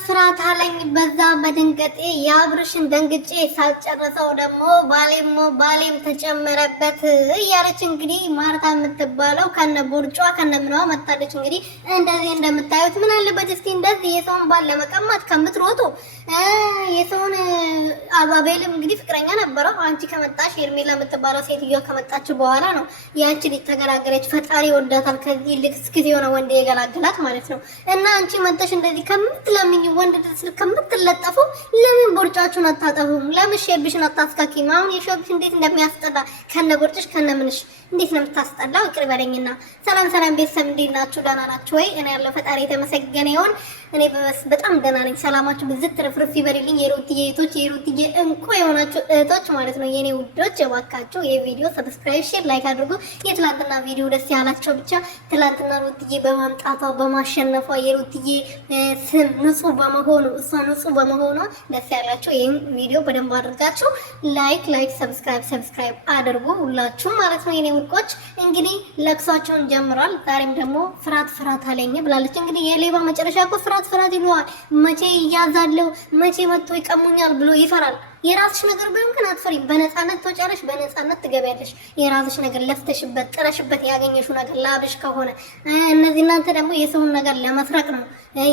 ፍራት አለኝ በዛ በድንገጤ የአብርሽን ደንግጬ ሳልጨርሰው ደግሞ ባሌም ተጨመረበት እያለች እንግዲህ ማርታ የምትባለው ከነ ቦርጯ ከነ ምኗ መጣለች። እንግዲህ እንደዚህ እንደምታዩት ምን አለበት እስቲ እንደዚህ የሰውን ባል ለመቀማት ከምትሮጡ የሰውን አባቤልም እንግዲህ ፍቅረኛ ነበረው። አንቺ ከመጣሽ ሄርሜላ የምትባለው ሴትዮ ከመጣች በኋላ ነው ያቺ ልጅ ተገላገለች። ፈጣሪ ወዳታል። ከዚህ ልክስክስ የሆነ ወንድ የገላገላት ማለት ነው። እና አንቺ መጣሽ እንደዚህ ከምትለምኝ ወንድ ስል ከምትለጠፉ ለምን ቦርጫችሁን አታጠፉም? ለምን ሼብሽን አታስካኪም? አሁን የሼብሽ እንዴት እንደሚያስጠላ ከነ ቦርጭሽ ከነ ምንሽ እንዴት ነው የምታስጠላው? ይቅር በለኝና። ሰላም ቤተሰብ እንዴት ናችሁ? ደህና ናችሁ ወይ? እኔ ያለው ፈጣሪ የተመሰገነ ይሁን። እኔ በጣም ደህና ነኝ። ሰላማችሁ ብዝት ትርፍርፍ ይበልልኝ። የሩትዬ እህቶች የሩትዬ እንቁ የሆናችሁ እህቶች ማለት ነው የኔ ውዶች፣ እባካችሁ የቪዲዮ ሰብስክራይብ፣ ሼር፣ ላይክ አድርጉ። የትላንትና ቪዲዮ ደስ ያላቸው ብቻ ትላንትና ሩትዬ በማምጣቷ በማሸነፏ የሩትዬ ስም ንጹህ በመሆኑ እሷ ንጹህ በመሆኗ ደስ ያላቸው ይሄን ቪዲዮ በደንብ አድርጋችሁ ላይክ ሰብስክራይብ አድርጉ ሁላችሁም ማለት ነው የኔ ውዶች። እንግዲህ ለቅሷቸውን ጀምሯል። ዛሬም ደግሞ ፍራት አለኝ ብላለች። እንግዲህ የሌባ መጨረሻ እኮ ፍራት ይለዋል። መቼ ይያዛለው መቼ መጥቶ ይቀሙኛል ብሎ ይፈራል። የራስሽ ነገር ቢሆን ግን አትፈሪም። በነፃነት ተወጫለሽ፣ በነፃነት ትገቢያለሽ። የራስሽ ነገር ለፍተሽበት ጥረሽበት ያገኘሽው ነገር ላብሽ ከሆነ እነዚህ እናንተ ደግሞ የሰውን ነገር ለመስረቅ ነው፣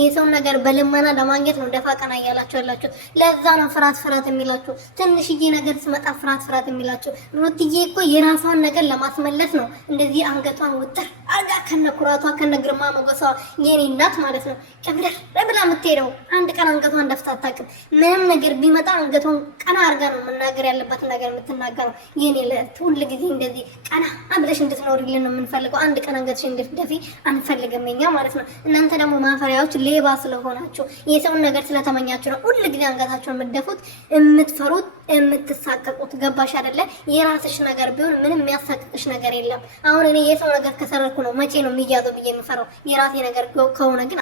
የሰውን ነገር በልመና ለማግኘት ነው ደፋ ቀና እያላችሁ ያላችሁ። ለዛ ነው ፍራት የሚላችሁ። ትንሽዬ ነገር ስመጣ ፍራት የሚላችሁ። ሩትዬ እኮ የራሷን ነገር ለማስመለስ ነው እንደዚህ አንገቷን ውጥር አርጋ ከነ ኩራቷ ከነ ግርማ ሞገሷ የኔ እናት ማለት ነው ቀብለር ብላ የምትሄደው። አንድ ቀን አንገቷን ደፍታ አታውቅም። ምንም ነገር ቢመጣ አንገቷን ቀና አርጋ ነው መናገር ያለባትን ነገር የምትናገረው። የኔ ለእህት ሁል ጊዜ እንደዚህ ቀና አብለሽ እንድትኖሪልን ነው የምንፈልገው። አንድ ቀን አንገትሽ እንድትደፊ አንፈልግም እኛ ማለት ነው። እናንተ ደግሞ ማፈሪያዎች ሌባ ስለሆናችሁ የሰውን ነገር ስለተመኛችሁ ነው ሁል ጊዜ አንገታችሁን የምትደፉት፣ የምትፈሩት፣ የምትሳቀቁት። ገባሽ አይደለ? የራስሽ ነገር ቢሆን ምንም የሚያሳቅቅሽ ነገር የለም። አሁን እኔ የሰው ነገር ከሰረኩ ነው መቼ ነው የሚያዘው ብዬ የምፈራው። የራሴ ነገር ከሆነ ግን